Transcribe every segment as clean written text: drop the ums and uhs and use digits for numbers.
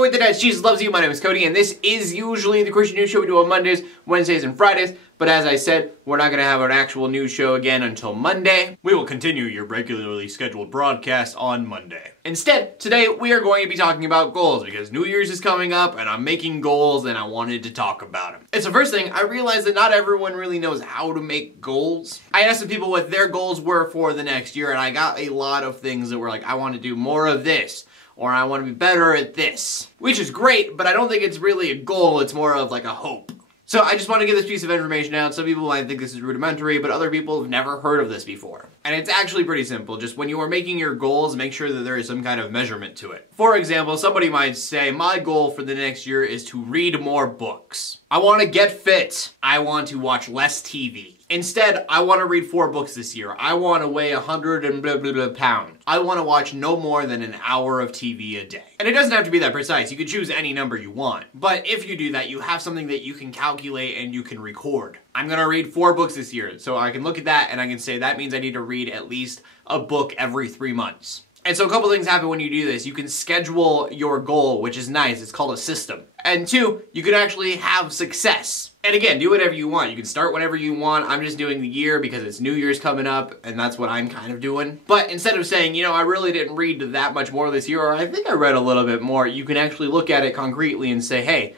with the Nets, Jesus loves you. My name is Cody, and this is usually the Christian news show we do on Mondays, Wednesdays, and Fridays. But as I said, we're not going to have an actual news show again until Monday. We will continue your regularly scheduled broadcast on Monday. Instead, today we are going to be talking about goals because New Year's is coming up and I'm making goals and I wanted to talk about them. And so first thing, I realized that not everyone really knows how to make goals. I asked some people what their goals were for the next year and I got a lot of things that were like, I want to do more of this, or I want to be better at this. Which is great, but I don't think it's really a goal, it's more of like a hope. So I just want to get this piece of information out. Some people might think this is rudimentary, but other people have never heard of this before. And it's actually pretty simple. Just when you are making your goals, make sure that there is some kind of measurement to it. For example, somebody might say, my goal for the next year is to read more books. I want to get fit. I want to watch less TV. Instead, I want to read 4 books this year. I want to weigh 100 and blah, blah, blah pounds. I want to watch no more than an hour of TV a day. And it doesn't have to be that precise. You can choose any number you want. But if you do that, you have something that you can calculate and you can record. I'm going to read 4 books this year. So I can look at that and I can say that means I need to read at least a book every 3 months. And so a couple things happen when you do this. You can schedule your goal, which is nice. It's called a system. And 2, you can actually have success. And again, do whatever you want. You can start whenever you want. I'm just doing the year because it's New Year's coming up, and that's what I'm kind of doing. But instead of saying, you know, I really didn't read that much more this year, or I think I read a little bit more, you can actually look at it concretely and say, hey,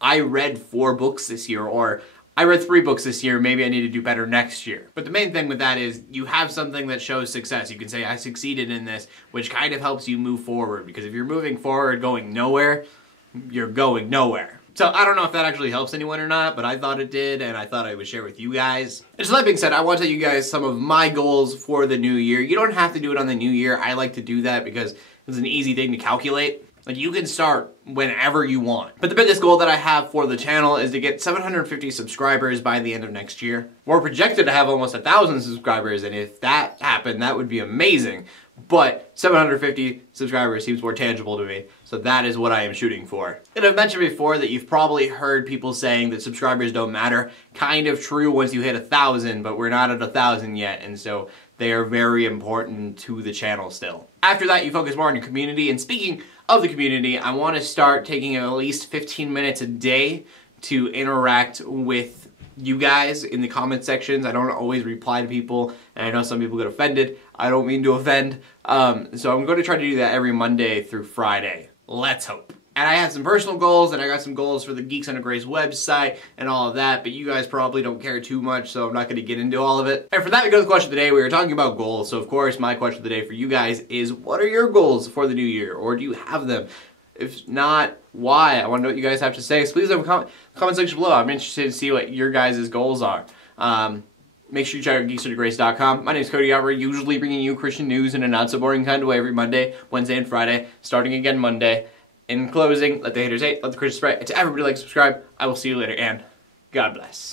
I read 4 books this year, or I read 3 books this year, maybe I need to do better next year. But the main thing with that is you have something that shows success. You can say, I succeeded in this, which kind of helps you move forward. Because if you're moving forward going nowhere, you're going nowhere. So I don't know if that actually helps anyone or not, but I thought it did, and I thought I would share with you guys. And so that being said, I want to tell you guys some of my goals for the new year. You don't have to do it on the new year. I like to do that because it's an easy thing to calculate. Like, you can start whenever you want. But the biggest goal that I have for the channel is to get 750 subscribers by the end of next year. We're projected to have almost 1,000 subscribers, and if that happened, that would be amazing. But 750 subscribers seems more tangible to me, so that is what I am shooting for. And I've mentioned before that you've probably heard people saying that subscribers don't matter. Kind of true once you hit 1,000, but we're not at 1,000 yet, and so they are very important to the channel still. After that, you focus more on your community, and speaking of the community, I want to start taking at least 15 minutes a day to interact with you guys in the comment sections. I don't always reply to people, and I know some people get offended. I don't mean to offend. So I'm going to try to do that every Monday through Friday. Let's hope. And I have some personal goals, and I got some goals for the Geeks Under Grace website and all of that, but you guys probably don't care too much, so I'm not going to get into all of it. And for that, we go to the question of the day. We were talking about goals, so of course, my question of the day for you guys is, what are your goals for the new year, or do you have them? If not, why? I want to know what you guys have to say, so please leave a comment section below. I'm interested to see what your guys' goals are. Make sure you check out geeksundergrace.com. My name is Cody Armour, usually bringing you Christian news in a not-so-boring kind of way every Monday, Wednesday, and Friday, starting again Monday. In closing, let the haters hate, let the Christians pray. And to everybody like, subscribe, I will see you later, and God bless.